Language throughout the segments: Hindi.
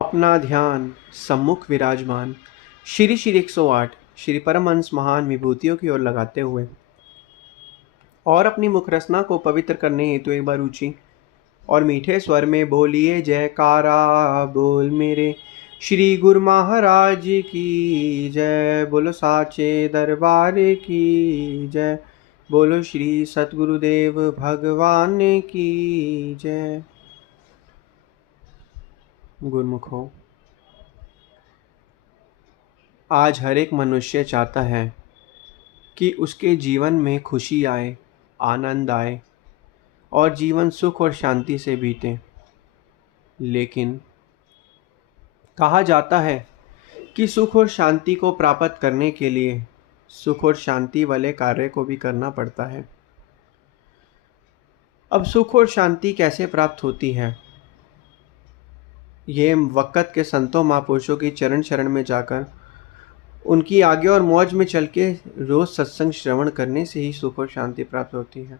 अपना ध्यान सम्मुख विराजमान श्री श्री 108 श्री परमहंस महान विभूतियों की ओर लगाते हुए और अपनी मुख रचना को पवित्र करने हेतु एक बार ऊंची और मीठे स्वर में बोलिए जयकारा। बोल मेरे श्री गुरु महाराज की जय, बोलो साचे दरबार की जय, बोलो श्री सतगुरुदेव भगवान की जय। गुरुमुख हो। आज हर एक मनुष्य चाहता है कि उसके जीवन में खुशी आए, आनंद आए और जीवन सुख और शांति से बीते। लेकिन कहा जाता है कि सुख और शांति को प्राप्त करने के लिए सुख और शांति वाले कार्य को भी करना पड़ता है। अब सुख और शांति कैसे प्राप्त होती है, ये वक़्त के संतों महापुरुषों की चरण शरण में जाकर उनकी आज्ञा और मौज में चल के रोज़ सत्संग श्रवण करने से ही सुख और शांति प्राप्त होती है।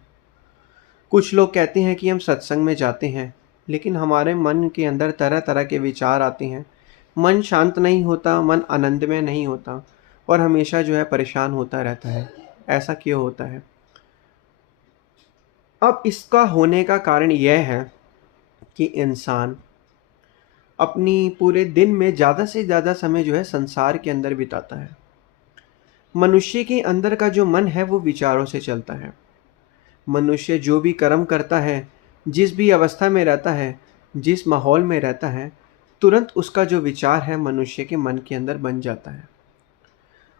कुछ लोग कहते हैं कि हम सत्संग में जाते हैं, लेकिन हमारे मन के अंदर तरह तरह के विचार आते हैं। मन शांत नहीं होता, मन आनंद में नहीं होता और हमेशा जो है परेशान होता रहता है। ऐसा क्यों होता है? अब इसका होने का कारण यह है कि इंसान अपनी पूरे दिन में ज़्यादा से ज़्यादा समय जो है संसार के अंदर बिताता है। मनुष्य के अंदर का जो मन है वो विचारों से चलता है। मनुष्य जो भी कर्म करता है, जिस भी अवस्था में रहता है, जिस माहौल में रहता है, तुरंत उसका जो विचार है मनुष्य के मन के अंदर बन जाता है।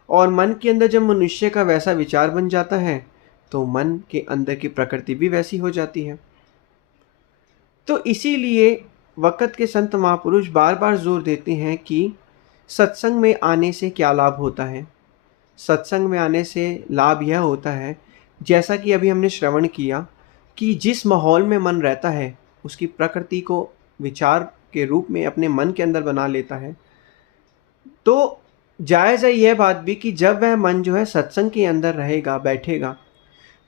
और मन के अंदर जब मनुष्य का वैसा विचार बन जाता है तो मन के अंदर की प्रकृति भी वैसी हो जाती है। तो इसीलिए वक़्त के संत महापुरुष बार बार जोर देते हैं कि सत्संग में आने से क्या लाभ होता है। सत्संग में आने से लाभ यह होता है, जैसा कि अभी हमने श्रवण किया, कि जिस माहौल में मन रहता है उसकी प्रकृति को विचार के रूप में अपने मन के अंदर बना लेता है। तो जायज़ है यह बात भी कि जब वह मन जो है सत्संग के अंदर रहेगा, बैठेगा,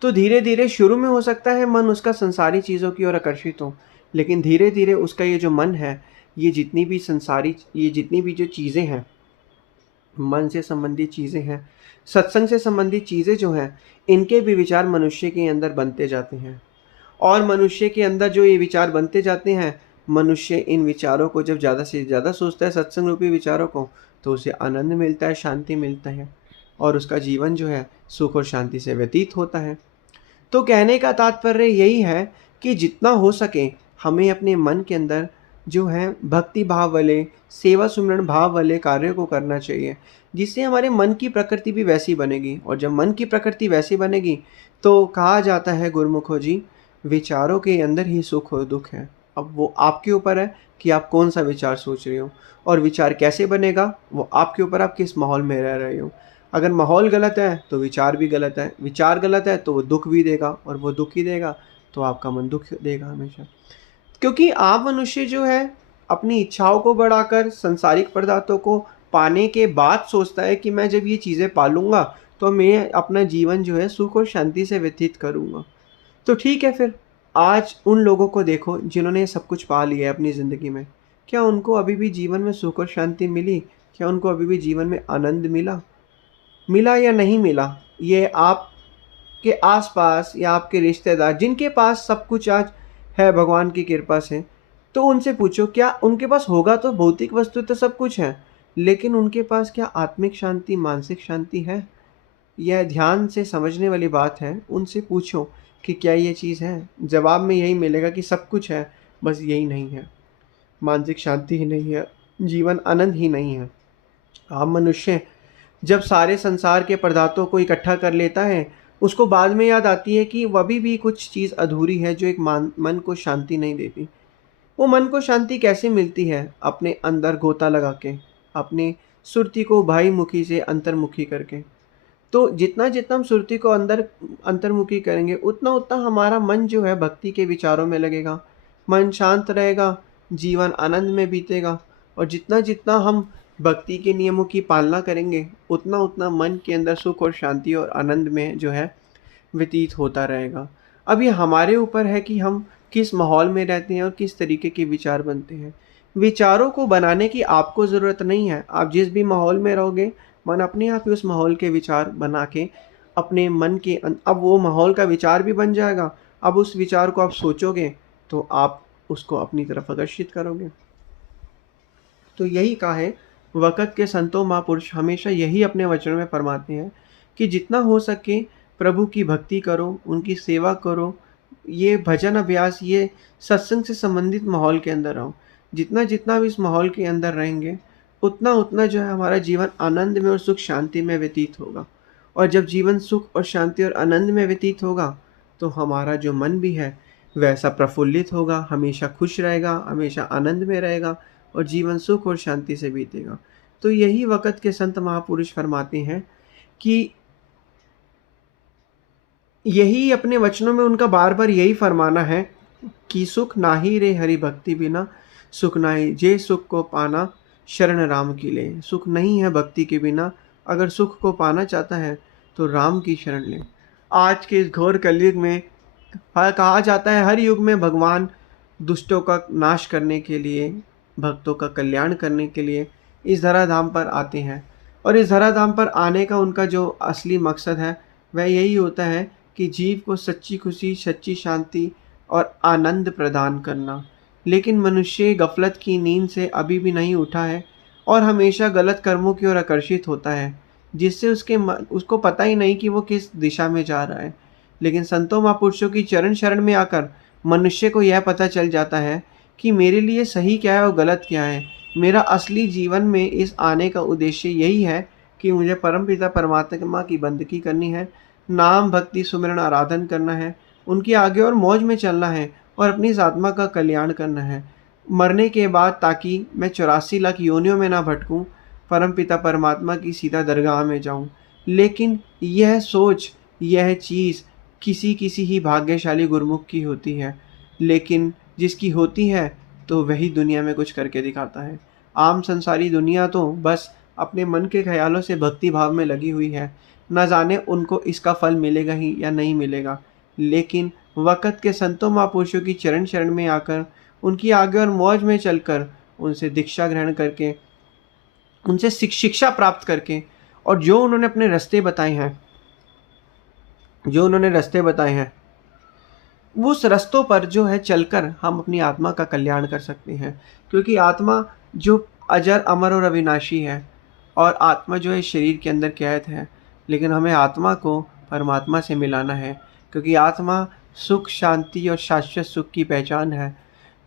तो धीरे धीरे शुरू में हो सकता है मन उसका संसारी चीज़ों की ओर आकर्षित हो, लेकिन धीरे धीरे उसका ये जो मन है, ये जितनी भी जो चीज़ें हैं, मन से संबंधित चीज़ें हैं, सत्संग से संबंधित चीज़ें जो हैं, इनके भी विचार मनुष्य के अंदर बनते जाते हैं। और मनुष्य के अंदर जो ये विचार बनते जाते हैं, मनुष्य इन विचारों को जब ज़्यादा से ज़्यादा सोचता है, सत्संग रूपी विचारों को, तो उसे आनंद मिलता है, शांति मिलता है और उसका जीवन जो है सुख और शांति से व्यतीत होता है। तो कहने का तात्पर्य यही है कि जितना हो सके हमें अपने मन के अंदर जो है भक्ति भाव वाले, सेवा सुमरण भाव वाले कार्यों को करना चाहिए, जिससे हमारे मन की प्रकृति भी वैसी बनेगी। और जब मन की प्रकृति वैसी बनेगी तो कहा जाता है गुरुमुखो जी, विचारों के अंदर ही सुख और दुख है। अब वो आपके ऊपर है कि आप कौन सा विचार सोच रहे हो, और विचार कैसे बनेगा वो आपके ऊपर, आप किस माहौल में रह रहे हो। अगर माहौल गलत है तो विचार भी गलत है, विचार गलत है तो वो दुख भी देगा, और वो दुख ही देगा तो आपका मन दुख देगा हमेशा। क्योंकि आप मनुष्य जो है अपनी इच्छाओं को बढ़ाकर संसारिक पदार्थों को पाने के बाद सोचता है कि मैं जब ये चीज़ें पालूंगा तो मैं अपना जीवन जो है सुख और शांति से व्यतीत करूंगा। तो ठीक है, फिर आज उन लोगों को देखो जिन्होंने सब कुछ पा लिया है अपनी ज़िंदगी में, क्या उनको अभी भी जीवन में सुख और शांति मिली? क्या उनको अभी भी जीवन में आनंद मिला या नहीं मिला? ये आपके आसपास या आपके रिश्तेदार जिनके पास सब कुछ आज है भगवान की कृपा से, तो उनसे पूछो, क्या उनके पास होगा तो भौतिक वस्तु तो सब कुछ है, लेकिन उनके पास क्या आत्मिक शांति, मानसिक शांति है? यह ध्यान से समझने वाली बात है। उनसे पूछो कि क्या ये चीज़ है? जवाब में यही मिलेगा कि सब कुछ है, बस यही नहीं है, मानसिक शांति ही नहीं है, जीवन आनंद ही नहीं है। आम मनुष्य जब सारे संसार के पदार्थों को इकट्ठा कर लेता है, उसको बाद में याद आती है कि वह भी कुछ चीज़ अधूरी है जो एक मन को शांति नहीं देती। वो मन को शांति कैसे मिलती है? अपने अंदर गोता लगा के, अपने सुरती को बाह्यमुखी से अंतर्मुखी करके। तो जितना जितना हम सुरती को अंदर अंतर्मुखी करेंगे, उतना उतना हमारा मन जो है भक्ति के विचारों में लगेगा, मन शांत रहेगा, जीवन आनंद में बीतेगा। और जितना जितना हम भक्ति के नियमों की पालना करेंगे, उतना उतना मन के अंदर सुख और शांति और आनंद में जो है व्यतीत होता रहेगा। अब ये हमारे ऊपर है कि हम किस माहौल में रहते हैं और किस तरीके के विचार बनते हैं। विचारों को बनाने की आपको ज़रूरत नहीं है। आप जिस भी माहौल में रहोगे, मन अपने आप ही उस माहौल के विचार बना के अपने मन के अब वो माहौल का विचार भी बन जाएगा। अब उस विचार को आप सोचोगे तो आप उसको अपनी तरफ आकर्षित करोगे। तो यही कहा है, वक़्त के संतों महापुरुष हमेशा यही अपने वचनों में फरमाते हैं कि जितना हो सके प्रभु की भक्ति करो, उनकी सेवा करो, ये भजन अभ्यास, ये सत्संग से संबंधित माहौल के अंदर रहो। जितना भी इस माहौल के अंदर रहेंगे, उतना जो है हमारा जीवन आनंद में और सुख शांति में व्यतीत होगा। और जब जीवन सुख और शांति और आनंद में व्यतीत होगा, तो हमारा जो मन भी है वैसा प्रफुल्लित होगा, हमेशा खुश रहेगा, हमेशा आनंद में रहेगा और जीवन सुख और शांति से बीतेगा। तो यही वक़्त के संत महापुरुष फरमाते हैं कि यही अपने वचनों में उनका बार-बार यही फरमाना है कि सुख नाहि रे हरि भक्ति बिना, सुख नाहि जे सुख को पाना शरण राम की ले। सुख नहीं है भक्ति के बिना, अगर सुख को पाना चाहता है तो राम की शरण ले। आज के इस घोर कलयुग में कहा जाता है, हर युग में भगवान दुष्टों का नाश करने के लिए, भक्तों का कल्याण करने के लिए इस धराधाम पर आते हैं। और इस धराधाम पर आने का उनका जो असली मकसद है वह यही होता है कि जीव को सच्ची खुशी, सच्ची शांति और आनंद प्रदान करना। लेकिन मनुष्य गफलत की नींद से अभी भी नहीं उठा है और हमेशा गलत कर्मों की ओर आकर्षित होता है, जिससे उसको पता ही नहीं कि वो किस दिशा में जा रहा है। लेकिन संतों महापुरुषों की चरण शरण में आकर मनुष्य को यह पता चल जाता है कि मेरे लिए सही क्या है और गलत क्या है। मेरा असली जीवन में इस आने का उद्देश्य यही है कि मुझे परमपिता परमात्मा की बंदगी करनी है, नाम भक्ति सुमिरन आराधन करना है, उनकी आगे और मौज में चलना है और अपनी इस आत्मा का कल्याण करना है मरने के बाद, ताकि मैं 84 लाख योनियों में ना भटकूं, परमपिता परमात्मा की सीधा दरगाह में जाऊं। लेकिन यह सोच, यह चीज़ किसी किसी ही भाग्यशाली गुरुमुख की होती है, लेकिन जिसकी होती है तो वही दुनिया में कुछ करके दिखाता है। आम संसारी दुनिया तो बस अपने मन के ख्यालों से भक्ति भाव में लगी हुई है, न जाने उनको इसका फल मिलेगा ही या नहीं मिलेगा। लेकिन वक़्त के संतों महापुरुषों की चरण शरण में आकर, उनकी आगे और मौज में चलकर, उनसे दीक्षा ग्रहण करके, उनसे शिक्षा प्राप्त करके, और जो उन्होंने अपने रास्ते बताए हैं, उस रास्तों पर जो है चलकर हम अपनी आत्मा का कल्याण कर सकते हैं। क्योंकि आत्मा जो अजर अमर और अविनाशी है, और आत्मा जो है शरीर के अंदर कैद है, लेकिन हमें आत्मा को परमात्मा से मिलाना है। क्योंकि आत्मा सुख, शांति और शाश्वत सुख की पहचान है।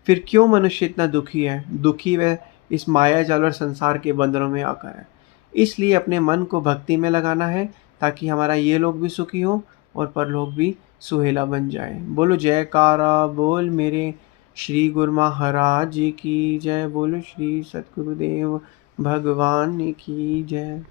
फिर क्यों मनुष्य इतना दुखी है? दुखी वह इस माया जाल और संसार के बंधनों में आकर है। इसलिए अपने मन को भक्ति में लगाना है, ताकि हमारा ये लोग भी सुखी हो और परलोक भी सुहेला बन जाए। बोलो जयकारा बोल मेरे श्री गुरु महाराज की जय। बोलो श्री सतगुरुदेव भगवान की जय।